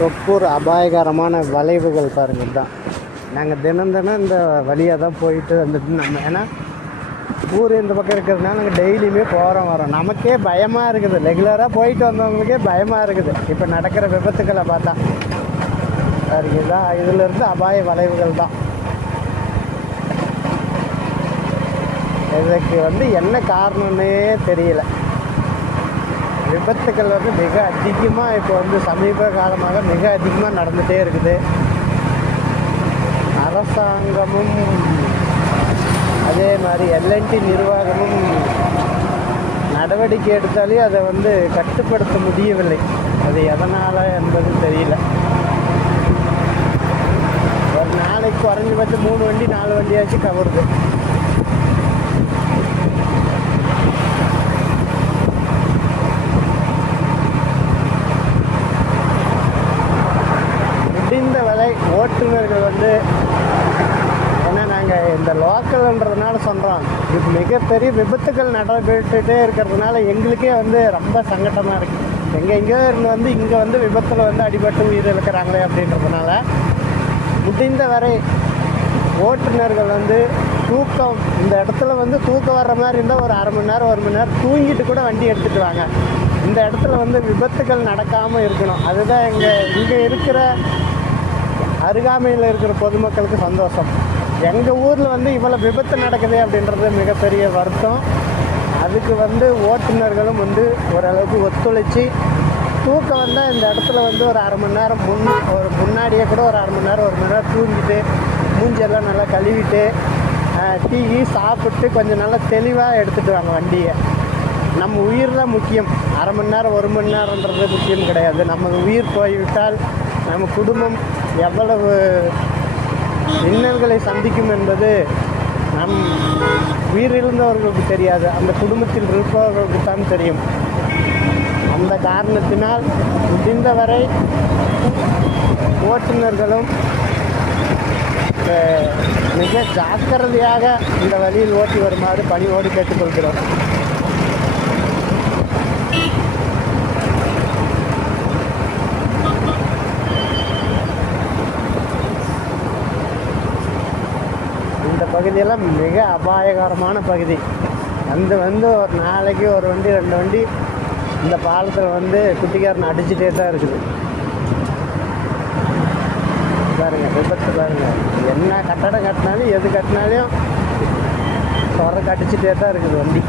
தொப்பூர் அபாயகரமான வளைவுகள் பாருங்கள் தான். நாங்கள் தினம் தினம் இந்த வழியாக தான் போயிட்டு வந்துட்டு நம்ம ஏன்னா ஊர் இந்த பக்கம் இருக்கிறதுனால நாங்கள் டெய்லியுமே போகிறோம் வரோம். நமக்கே பயமாக இருக்குது, ரெகுலராக போயிட்டு வந்தவங்களுக்கே பயமாக இருக்குது. இப்போ நடக்கிற விபத்துக்களை பார்த்தா இதுதான், இதிலிருந்து அபாய வளைவுகள் தான். இதுக்கு என்ன காரணம்னே தெரியல. விபத்துக்கள் மிக அதிகமாக இப்போ சமீப காலமாக மிக அதிகமாக நடந்துகிட்டே இருக்குது. அரசாங்கமும் அதே மாதிரி எல்என்டி நிர்வாகமும் நடவடிக்கை எடுத்தாலே அதை கட்டுப்படுத்த முடியவில்லை. அது எதனால் என்பது தெரியல. ஒரு நாளைக்கு குறைஞ்சபட்சம் 3 வண்டி 4 வண்டியாச்சும் கவருது. முடிந்த வரை ஓட்டுநர்கள் ஏன்னா நாங்கள் இந்த லோக்கல்ன்றதுனால சொல்கிறோம், இது மிகப்பெரிய விபத்துக்கள் நடைபெற்றுட்டே இருக்கிறதுனால எங்களுக்கே ரொம்ப சங்கடமாக இருக்குது. எங்கெங்கேயோ இருந்து இங்கே விபத்தில் அடிபட்டு உயிர் இழக்கிறாங்களே அப்படின்றதுனால முடிந்த வரை ஓட்டுநர்கள் தூக்கம் இந்த இடத்துல தூக்கம் வர்ற மாதிரி இருந்தால் ஒரு அரை மணி நேரம் 1 மணி நேரம் தூங்கிட்டு கூட வண்டி எடுத்துகிட்டு வாங்க. இந்த இடத்துல விபத்துகள் நடக்காமல் இருக்கணும். அதுதான் இங்கே இருக்கிற அருகாமையில் இருக்கிற பொதுமக்களுக்கு சந்தோஷம். எங்கள் ஊரில் இவ்வளோ விபத்து நடக்குது அப்படின்றது மிகப்பெரிய வருத்தம். அதுக்கு ஓட்டுநர்களும் ஓரளவுக்கு ஒத்துழைச்சி தூக்கம் வந்தால் இந்த இடத்துல ஒரு அரை மணி நேரம் ஒரு முன்னாடியே கூட ஒரு அரை மணி நேரம் 1 மணி நேரம் தூங்கிட்டு மூஞ்செல்லாம் நல்லா கழுவிட்டு டீ சாப்பிட்டு கொஞ்சம் நல்லா தெளிவாக எடுத்துகிட்டு வாங்க வண்டியை. நம்ம உயிர் தான் முக்கியம். அரை மணி நேரம் 1 மணி நேரன்றது முக்கியம் கிடையாது. நம்ம உயிர் போய்விட்டால் நம்ம குடும்பம் எவ்வளவு இன்னல்களை சந்திக்கும் என்பது நம் உயிரிழந்தவர்களுக்கு தெரியாது, அந்த குடும்பத்தில் இருப்பவர்களுக்கு தான் தெரியும். அந்த காரணத்தினால் முடிந்தவரை ஓட்டுநர்களும் மிக ஜாக்கிரதையாக இந்த வழியில் ஓட்டி வருமாறு பணியோடு கேட்டுக்கொள்கிறோம். இந்த பகுதியெல்லாம் மிக அபாயகரமான பகுதி. ஒரு நாளைக்கு 1 வண்டி 2 வண்டி இந்த பாலத்தில் குட்டிக்காரனை அடிச்சுட்டே தான் இருக்குது. பாருங்கள் விபத்து பாருங்கள். என்ன கட்டடம் கட்டினாலும் எது கட்டினாலும் அடிச்சுட்டே தான் இருக்குது வண்டி.